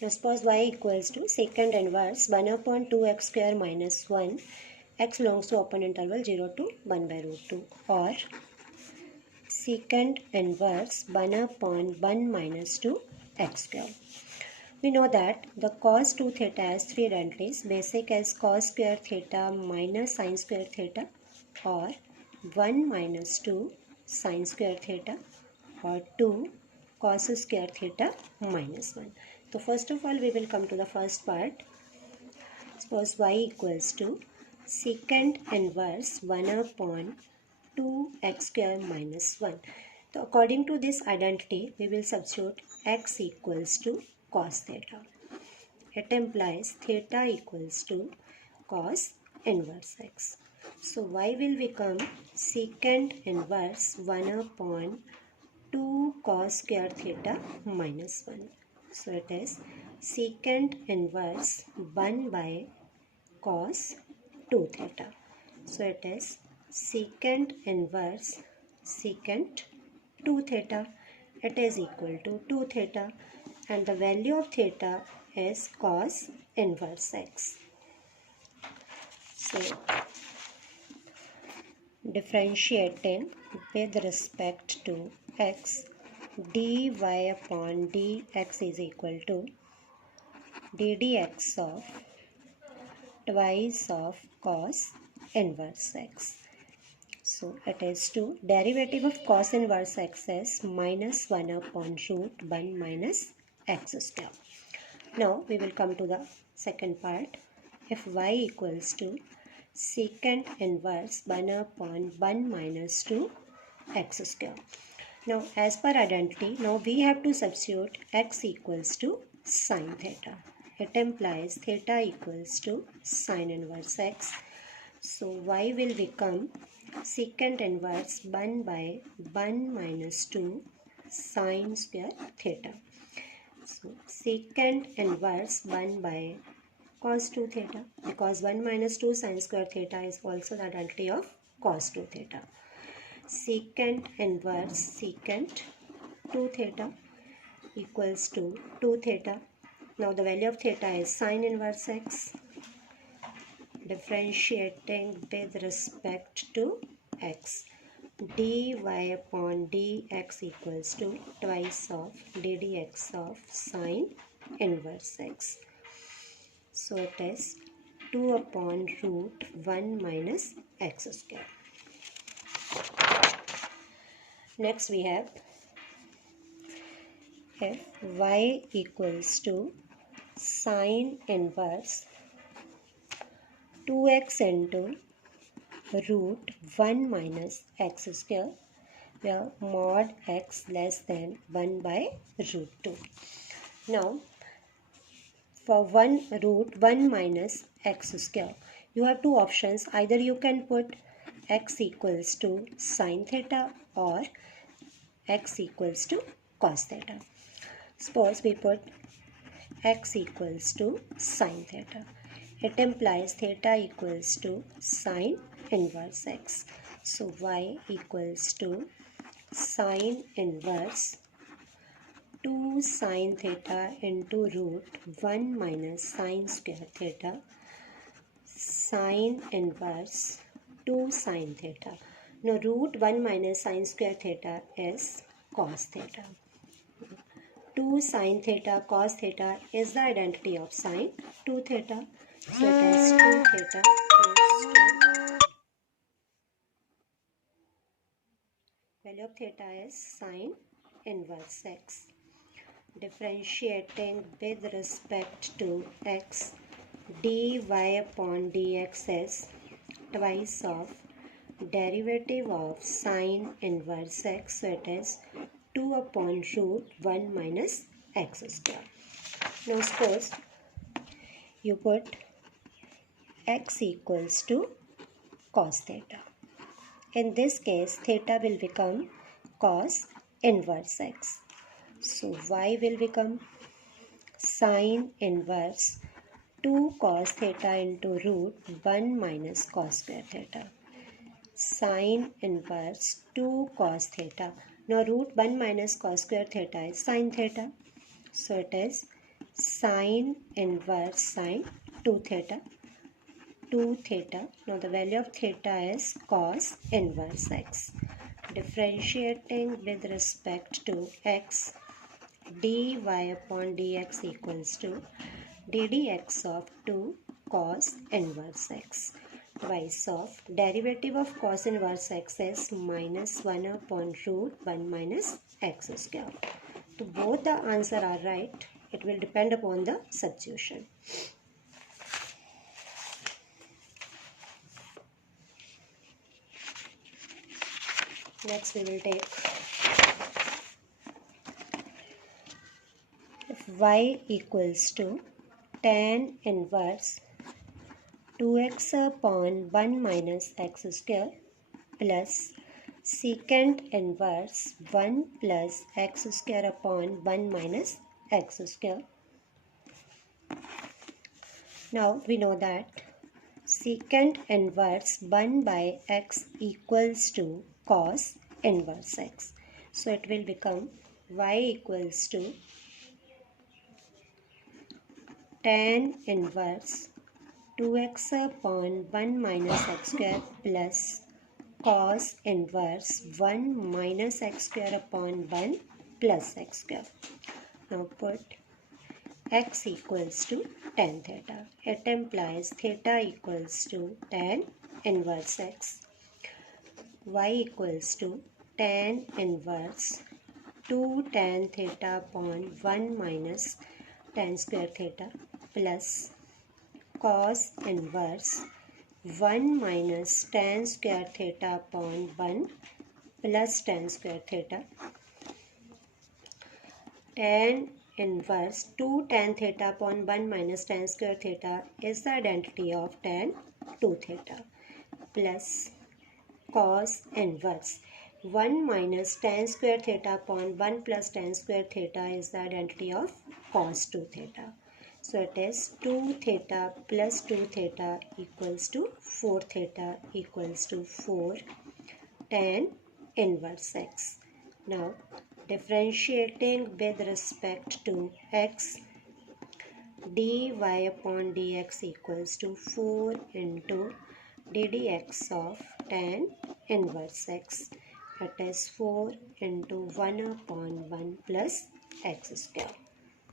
Now suppose y equals to secant inverse 1 upon 2x square minus 1, x belongs to open interval 0 to 1 by root 2, or secant inverse 1 upon 1 minus 2 x square. We know that the cos 2 theta has three identities, basic as cos square theta minus sin square theta, or 1 minus 2 sin square theta, or 2 cos square theta minus 1. So first of all we will come to the first part. Suppose y equals to secant inverse 1 upon 2x square minus 1. So according to this identity, we will substitute x equals to cos theta. It implies theta equals to cos inverse x. So y will become secant inverse 1 upon 2 cos square theta minus 1. So it is secant inverse 1 by cos 2 theta. So it is secant inverse secant 2 theta. It is equal to 2 theta, and the value of theta is cos inverse x. So differentiating with respect to x, dy upon dx is equal to ddx of twice of cos inverse x. So it is 2. Derivative of cos inverse x is minus 1 upon root 1 minus x square. Now we will come to the second part. If y equals to secant inverse 1 upon 1 minus 2 x square. Now as per identity, now we have to substitute x equals to sin theta. It implies theta equals to sin inverse x. So y will become secant inverse 1 by 1 minus 2 sin square theta. So secant inverse 1 by cos 2 theta, because 1 minus 2 sin square theta is also the identity of cos 2 theta. Secant inverse secant 2 theta equals to 2 theta. Now the value of theta is sin inverse x. Differentiating with respect to x, dy upon dx equals to twice of ddx of sin inverse x. So it is 2 upon root 1 minus x square. Next we have, if y equals to sin inverse 2x into root 1 minus x square, where mod x less than 1 by root 2. Now for root 1 minus x square, you have two options. Either you can put x equals to sin theta or x equals to cos theta. Suppose we put x equals to sin theta. It implies theta equals to sin inverse x. So y equals to sin inverse 2 sin theta into root 1 minus sin square theta sin inverse 2 sin theta. Now root 1 minus sin square theta is cos theta. 2 sin theta cos theta is the identity of sin 2 theta. So it is 2 theta equals to, value of theta is sin inverse x. Differentiating with respect to x, dy upon dx is twice of derivative of sin inverse x. So it is 2 upon root 1 minus x square. Now suppose you put x equals to cos theta. In this case, theta will become cos inverse x. So y will become sin inverse 2 cos theta into root 1 minus cos square theta. Sin inverse 2 cos theta. Now root 1 minus cos square theta is sin theta. So it is sine inverse sine 2 theta. 2 theta. Now the value of theta is cos inverse x. Differentiating with respect to x, dy upon dx equals to ddx of 2 cos inverse x. Twice of derivative of cos inverse x is minus 1 upon root 1 minus x square. So both the answer are right. It will depend upon the substitution. Next we will take if y equals to tan inverse 2x upon 1 minus x square plus secant inverse 1 plus x square upon 1 minus x square. Now we know that secant inverse 1 by x equals to cos inverse x. So it will become y equals to tan inverse 2x upon 1 minus x square plus cos inverse 1 minus x square upon 1 plus x square. Now put x equals to tan theta. It implies theta equals to tan inverse x. Y equals to tan inverse 2 tan theta upon 1 minus tan square theta plus cos inverse 1 minus tan square theta upon 1 plus tan square theta. Tan inverse 2 tan theta upon 1 minus tan square theta is the identity of tan 2 theta plus cos inverse 1 minus tan square theta upon 1 plus tan square theta is the identity of cos 2 theta. So it is 2 theta plus 2 theta equals to 4 theta equals to 4 tan inverse x. Now differentiating with respect to x, dy upon dx equals to 4 into ddx of tan inverse x. It is 4 into 1 upon 1 plus x square.